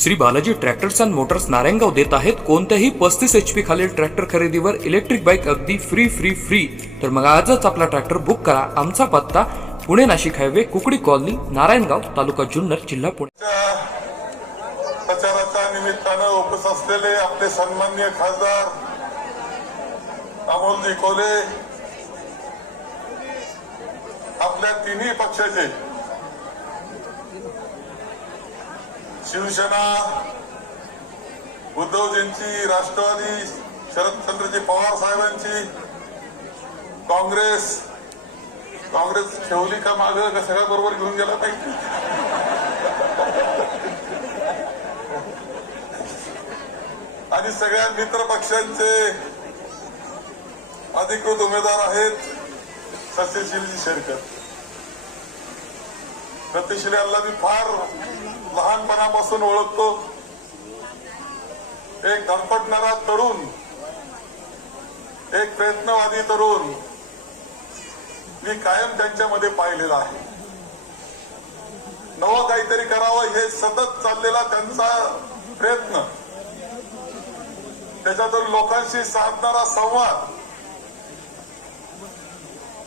Shri Balaji tractors and motors Narayangaon देत आहेत. कोणत्याही पस्तीस एच पी खालील ट्रॅक्टर खरेदीवर इलेक्ट्रिक बाईक अगदी फ्री फ्री फ्री तर मग आजच आपला ट्रॅक्टर बुक करा. आमचा पत्ता पुणे नाशिक हायवे कुकडी कॉलनी नारायणगाव तालुका जुन्नर जिल्हा पुणे. प्रचाराच्या निमित्तानं उपस्थित असलेले आपले सन्मान्य खासदार अमोलजी कोले आपल्या तिन्ही पक्षाचे शिवसेना उद्धवजींची राष्ट्रवादी शरदचंद्रजी पवार साहेबांची काँग्रेस काँग्रेस ठेवली का माग का सगळ्या बरोबर घेऊन गेला पाहिजे आणि सगळ्या मित्र पक्षांचे अधिकृत उमेदवार आहेत सत्यशीलजी शेरकर. सत्यशील यांना मी फार लहानपणापासून ओळखतो. एक धडपडणारा तरुण एक प्रयत्नवादी तरुण मी कायम त्यांच्यामध्ये पाहिलेला आहे. नवं काहीतरी करावं हे सतत चाललेला त्यांचा प्रयत्न. त्याच्यातून लोकांशी साधणारा संवाद.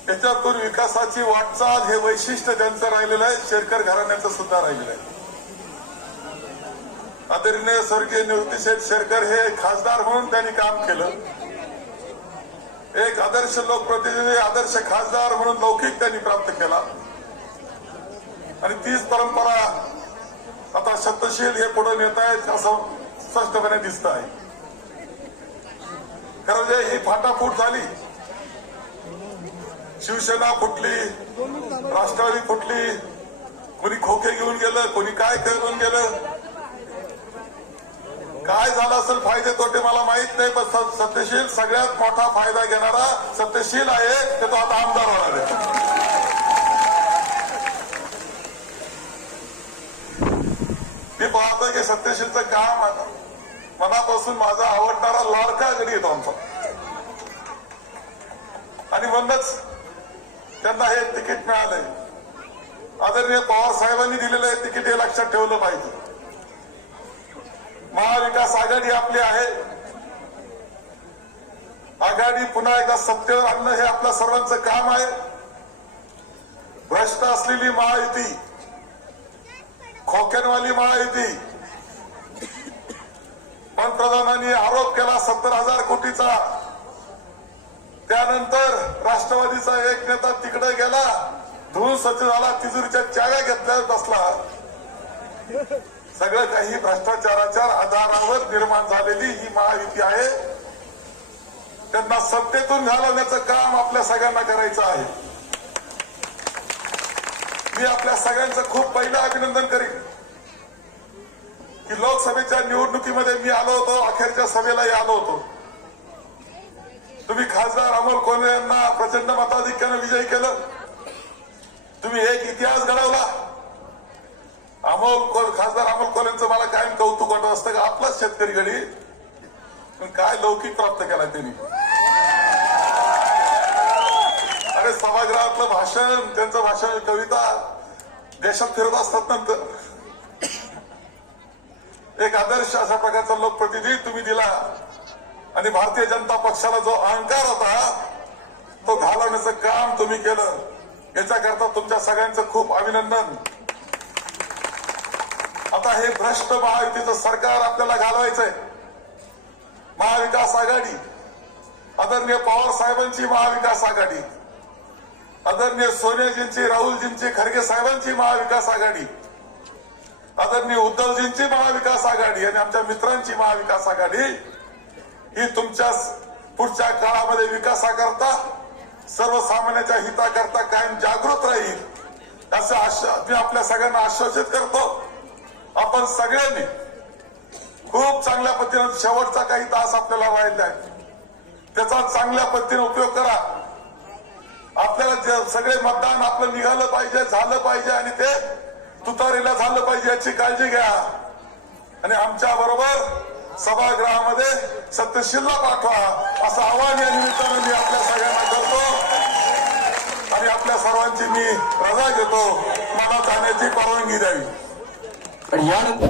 त्याच्यातून विकासाची वाटचाल हे वैशिष्ट्य त्यांचं राहिलेलं आहे. शेरकर घराण्याचं सुद्धा राहिलेलं आहे. आदरणीय स्वर्गीय निवृत्तीशेठ शेरकर हे खासदार म्हणून त्यांनी काम केलं. एक आदर्श लोकप्रतिनिधी आदर्श खासदार म्हणून लौकिक त्यांनी प्राप्त केला. आणि तीच परंपरा आता सत्यशील हे पुढे नेत आहेत असं स्पष्टपणे दिसत आहे. खरं जे ही फाटाफूट झाली. शिवसेना फुटली राष्ट्रवादी फुटली. कोणी खोके घेऊन गेलं कोणी काय करून गेलं? काय झालं असेल फायदे तोटे मला माहीत नाही पण सत्यशील सगळ्यात मोठा फायदा घेणारा सत्यशील आहे ते तो आता आमदार होणार आहे. मी पाहतो की सत्यशीलचं काम मनापासून माझा आवडणारा लाडका घरी येतो आमचा. आणि म्हणूनच त्यांना हे तिकीट मिळालंय. आदरणीय पवार साहेबांनी दिलेलं हे तिकीट हे लक्षात ठेवलं पाहिजे. महाविकास आघाडी आपली आहे. आघाडी पुन्हा एकदा सत्तेवर आणणं हे आपल्या सर्वांचं काम आहे. भ्रष्ट असलेली महायुती खोक्यांवाली महायुती. पंतप्रधानांनी आरोप केला सत्तर हजार कोटीचा. त्यानंतर राष्ट्रवादीचा एक नेता तिकडे गेला. धुवून स्वच्छ झाला तिजुरीच्या चाव्या घेतल्या बसला. सगळं काही भ्रष्टाचाराच्या आधारावर निर्माण झालेली ही महायुती आहे. त्यांना सत्तेतून घालवण्याचं काम आपल्या सगळ्यांना करायचं आहे. मी आपल्या सगळ्यांचं खूप पहिलं अभिनंदन करीन. की लोकसभेच्या निवडणुकीमध्ये मी आलो होतो अखेरच्या सभेलाही आलो होतो. तुम्ही खासदार अमोल कोल्हे यांना प्रचंड मताधिक्यानं विजयी केलं. तुम्ही एक इतिहास खासदार अमोल कोल्हेंचं मला कायम कौतुक वाटत असतं का? आपलाच शेतकरी गडी. पण काय लौकिक प्राप्त केला त्यांनी? अरे सभागृहातलं भाषण त्यांचं भाषण कविता देशात फिरत असतात नंतर एक आदर्श अशा प्रकारचा लोकप्रतिनिधी तुम्ही दिला. आणि भारतीय जनता पक्षाला जो अहंकार होता तो घालवण्याचं काम तुम्ही केलं. याच्याकरता तुमच्या सगळ्यांचं खूप अभिनंदन. आता हे भ्रष्ट महायुतीचं सरकार आपल्याला घालवायचंय. महाविकास आघाडी आदरणीय पवार साहेबांची महाविकास आघाडी आदरणीय सोनियाजींची राहुलजींची खरगे साहेबांची महाविकास आघाडी आदरणीय उद्धवजींची महाविकास आघाडी आणि आमच्या मित्रांची महाविकास आघाडी ही तुमच्या पुढच्या काळामध्ये विकासाकरता सर्वसामान्याच्या हिताकरता कायम जागृत राहील असं आश्वा मी आपल्या सगळ्यांना आश्वासित करतो. आपण सगळ्यांनी खूप चांगल्या पद्धतीने शेवटचा काही तास आपल्याला राहिला आहे. त्याचा चांगल्या पद्धतीने उपयोग करा. आपल्याला सगळे मतदान आपलं निघालं पाहिजे झालं पाहिजे आणि ते तुतारीला झालं पाहिजे याची काळजी घ्या. आणि आमच्या बरोबर सभागृहामध्ये सत्यशीलला पाठवा असं आवाहन या निमित्तानं मी आपल्या सगळ्यांना करतो. आणि आपल्या सर्वांची मी रजा घेतो. मला जाण्याची परवानगी द्यावी. आणि यानंतर